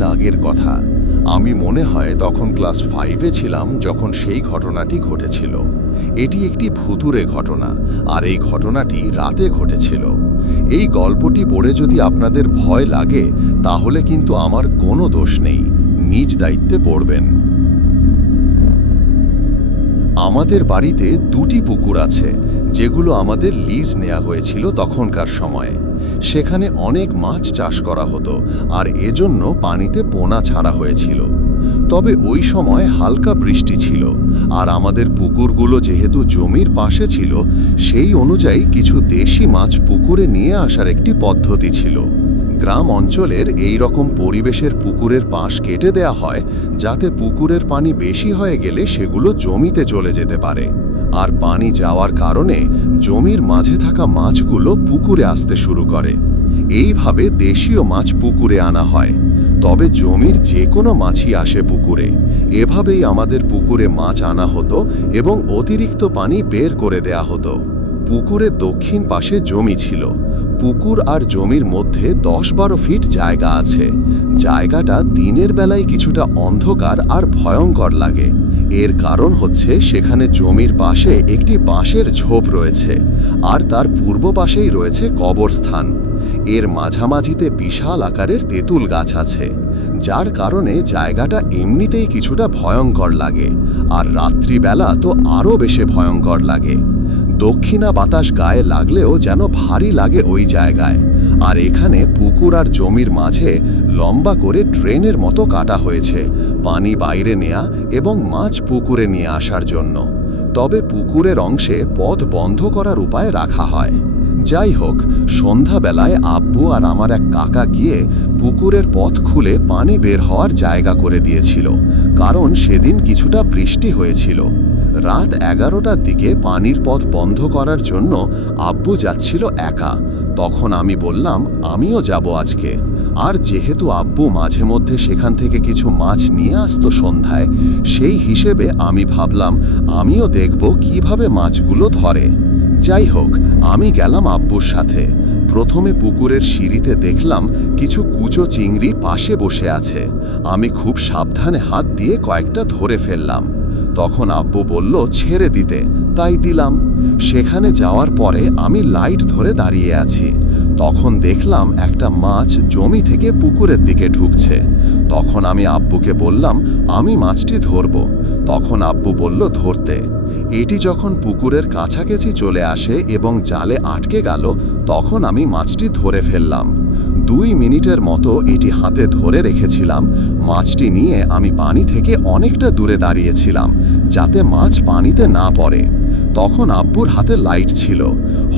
দিন আগের কথা। আমি মনে হয় তখন ক্লাস 5-এ ছিলাম যখন সেই ঘটনাটি ঘটেছিল। এটি একটি ভুতুড়ে ঘটনা, আর এই ঘটনাটি রাতে ঘটেছিল। এই গল্পটি পড়ে যদি আপনাদের ভয় লাগে তাহলে কিন্তু আমার কোনো দোষ নেই, নিজ দায়িত্বে পড়বেন। আমাদের বাড়িতে 2টি পুকুর আছে, যেগুলো আমাদের লিজ নেওয়া হয়েছিল তখনকার সময়ে। সেখানে অনেক মাছ চাষ করা হতো, আর এজন্য পানিতে পোনা ছাড়া হয়েছিল। তবে ওই সময় হালকা বৃষ্টি ছিল, আর আমাদের পুকুরগুলো যেহেতু জমির পাশে ছিল, সেই অনুযায়ী কিছু দেশি মাছ পুকুরে নিয়ে আসার একটি পদ্ধতি ছিল। গ্রাম অঞ্চলের এই রকম পরিবেশের পুকুরের পাশ কেটে দেয়া হয়, যাতে পুকুরের পানি বেশি হয়ে গেলে সেগুলো জমিতে চলে যেতে পারে, আর পানি যাওয়ার কারণে জমির মাঝে থাকা মাছগুলো পুকুরে আসতে শুরু করে। এইভাবে দেশীয় মাছ পুকুরে আনা হয়, তবে জমির যে কোনো মাছই আসে পুকুরে। এভাবেই আমাদের পুকুরে মাছ আনা হতো এবং অতিরিক্ত পানি বের করে দেয়া হতো। পুকুরের দক্ষিণ পাশে জমি ছিল। পুকুর আর জমির মধ্যে 10-12 ফিট জায়গা আছে। জায়গাটা দিনের বেলায় কিছুটা অন্ধকার আর ভয়ঙ্কর লাগে। এর কারণ হচ্ছে সেখানে জমির পাশে একটি বাঁশের ঝোপ রয়েছে, আর তার পূর্ব পাশেই রয়েছে কবরস্থান। এর মাঝামাঝিতে বিশাল আকারের তেঁতুল গাছ আছে, যার কারণে জায়গাটা এমনিতেই কিছুটা ভয়ঙ্কর লাগে, আর রাত্রিবেলা তো আরও বেশি ভয়ঙ্কর লাগে। দক্ষিণা বাতাস গায়ে লাগলেও যেন ভারী লাগে ওই জায়গায়। আর এখানে পুকুর আর জমির মাঝে লম্বা করে ড্রেনের মতো কাটা হয়েছে, পানি বাইরে নেয়া এবং মাছ পুকুরে নিয়ে আসার জন্য। তবে পুকুরের অংশে পথ বন্ধ করার উপায় রাখা হয়। যাই হোক, সন্ধ্যাবেলায় আব্বু আর আমার এক কাকা গিয়ে পুকুরের পথ খুলে পানি বের হওয়ার জায়গা করে দিয়েছিল, কারণ সেদিন কিছুটা বৃষ্টি হয়েছিল। রাত 11টার দিকে পানির পথ বন্ধ করার জন্য আব্বু যাচ্ছিল একা। তখন আমি বললাম আমিও যাব আজকে। আর যেহেতু আব্বু মাঝে মধ্যে সেখান থেকে কিছু মাছ নিয়ে আসতো সন্ধ্যায়, সেই হিসেবে আমি ভাবলাম আমিও দেখব কিভাবে মাছগুলো ধরে। যাই হোক, আমি গেলাম আব্বুর সাথে। প্রথমে পুকুরের সিঁড়িতে দেখলাম কিছু কুচো চিংড়ি পাশে বসে আছে। আমি খুব সাবধানে হাত দিয়ে কয়েকটা ধরে ফেললাম। তখন আব্বু বলল ছেড়ে দিতে, তাই দিলাম। সেখানে যাওয়ার পরে আমি লাইট ধরে দাঁড়িয়ে আছি। তখন দেখলাম একটা মাছ জমি থেকে পুকুরের দিকে ঢুকছে। তখন আমি আব্বুকে বললাম আমি মাছটি ধরব। তখন আব্বু বলল ধরতে। এটি যখন পুকুরের কাছাকাছি চলে আসে এবং জালে আটকে গেল, তখন আমি মাছটি ধরে ফেললাম। 2 মিনিটের মতো এটি হাতে ধরে রেখেছিলাম। মাছটি নিয়ে আমি পানি থেকে অনেকটা দূরে দাঁড়িয়েছিলাম, যাতে মাছ পানিতে না পড়ে। তখন আব্বুর হাতে লাইট ছিল।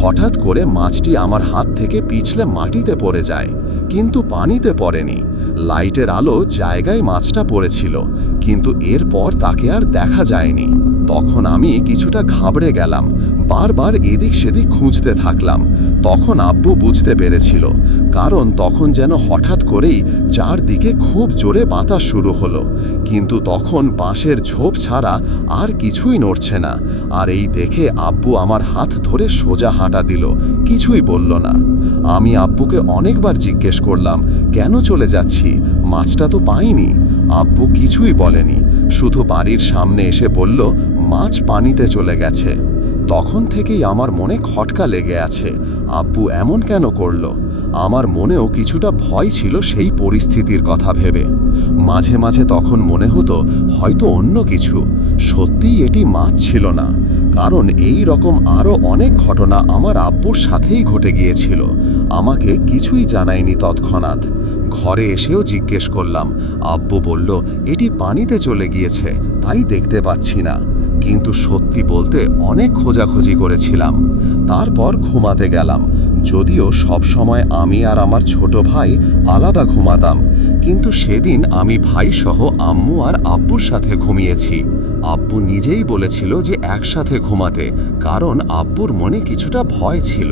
হঠাৎ করে মাছটি আমার হাত থেকে পিছলে মাটিতে পড়ে যায়, কিন্তু পানিতে পড়েনি। লাইটের আলো জায়গায় মাছটা পড়েছিল, কিন্তু এরপর তাকে আর দেখা যায়নি। তখন আমি কিছুটা ঘাবড়ে গেলাম, বারবার এদিক সেদিক খুঁজতে থাকলাম। তখন আব্বু বুঝতে পেরেছিল, কারণ তখন যেন হঠাৎ করেই চারদিকে খুব জোরে বাতাস শুরু হলো, কিন্তু তখন বাঁশের ঝোপ ছাড়া আর কিছুই নড়ছে না। আর এই দেখে আব্বু আমার হাত ধরে সোজা হাঁটা দিল, কিছুই বলল না। আমি আব্বুকে অনেকবার জিজ্ঞেস করলাম কেন চলে যাচ্ছি, মাছটা তো পাইনি। আব্বু কিছুই বলেনি, শুধু বাড়ির সামনে এসে বলল মাছ পানিতে চলে গেছে। তখন থেকেই আমার মনে খটকা লেগে আছে, আব্বু এমন কেন করলো। আমার মনেও কিছুটা ভয় ছিল সেই পরিস্থিতির কথা ভেবে। মাঝে মাঝে তখন মনে হতো হয়তো অন্য কিছু। সত্যিই এটি মাছ ছিল না, কারণ এই রকম আরও অনেক ঘটনা আমার আব্বুর সাথেই ঘটে গিয়েছিল। আমাকে কিছুই জানায়নি তৎক্ষণাৎ। ঘরে এসেও জিজ্ঞেস করলাম, আব্বু বলল এটি পানিতে চলে গিয়েছে, তাই দেখতে পাচ্ছি না। কিন্তু সত্যি বলতে অনেক খোঁজাখুঁজি করেছিলাম। তারপর ঘুমাতে গেলাম, যদিও সব সময় আমি আর আমার ছোট ভাই আলাদা ঘুমাতাম, কিন্তু সেদিন আমি ভাইসহ আম্মু আর আব্বুর সাথে ঘুমিয়েছি। আব্বু নিজেই বলেছিল যে একসাথে ঘুমাতে, কারণ আব্বুর মনে কিছুটা ভয় ছিল।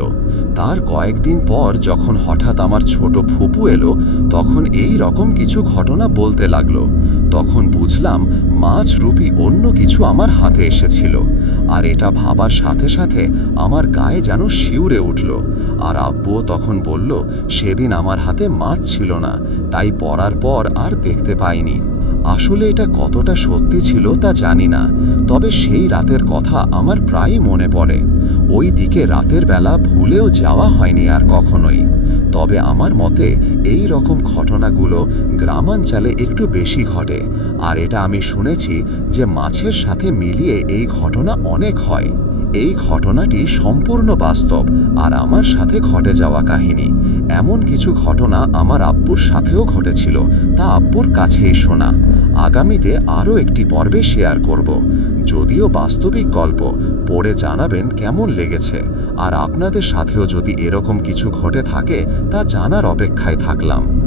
তার কয়েকদিন পর যখন হঠাৎ আমার ছোট ফুপু এলো, তখন এই রকম কিছু ঘটনা বলতে লাগলো। তখন বুঝলাম মাছরূপী অন্য কিছু আমার হাতে এসেছিল। আর এটা ভাবার সাথে সাথে আমার গায়ে যেন শিউরে উঠল। আর আব্বুও তখন বলল, সেদিন আমার হাতে মাছ ছিল না, তাই পড়ার পর আর দেখতে পাইনি। আসলে এটা কতটা সত্যি ছিল তা জানি না, তবে সেই রাতের কথা আমার প্রায়ই মনে পড়ে। ওই দিকে রাতের বেলা ভুলেও যাওয়া হয়নি আর কখনোই। তবে আমার মতে এই রকম ঘটনাগুলো গ্রামাঞ্চলে একটু বেশি ঘটে। আর এটা আমি শুনেছি যে মাছের সাথে মিলিয়ে এই ঘটনা অনেক হয়। এই ঘটনাটি সম্পূর্ণ বাস্তব আর আমার সাথে ঘটে যাওয়া কাহিনী। এমন কিছু ঘটনা আমার আব্বুর সাথেও ঘটেছিল, তা আব্বুর কাছেই শোনা। আগামীতে আরও একটি পর্বে শেয়ার করব। যদিও বাস্তবিক গল্প, পড়ে জানাবেন কেমন লেগেছে। আর আপনাদের সাথেও যদি এরকম কিছু ঘটে থাকে তা জানার অপেক্ষায় থাকলাম।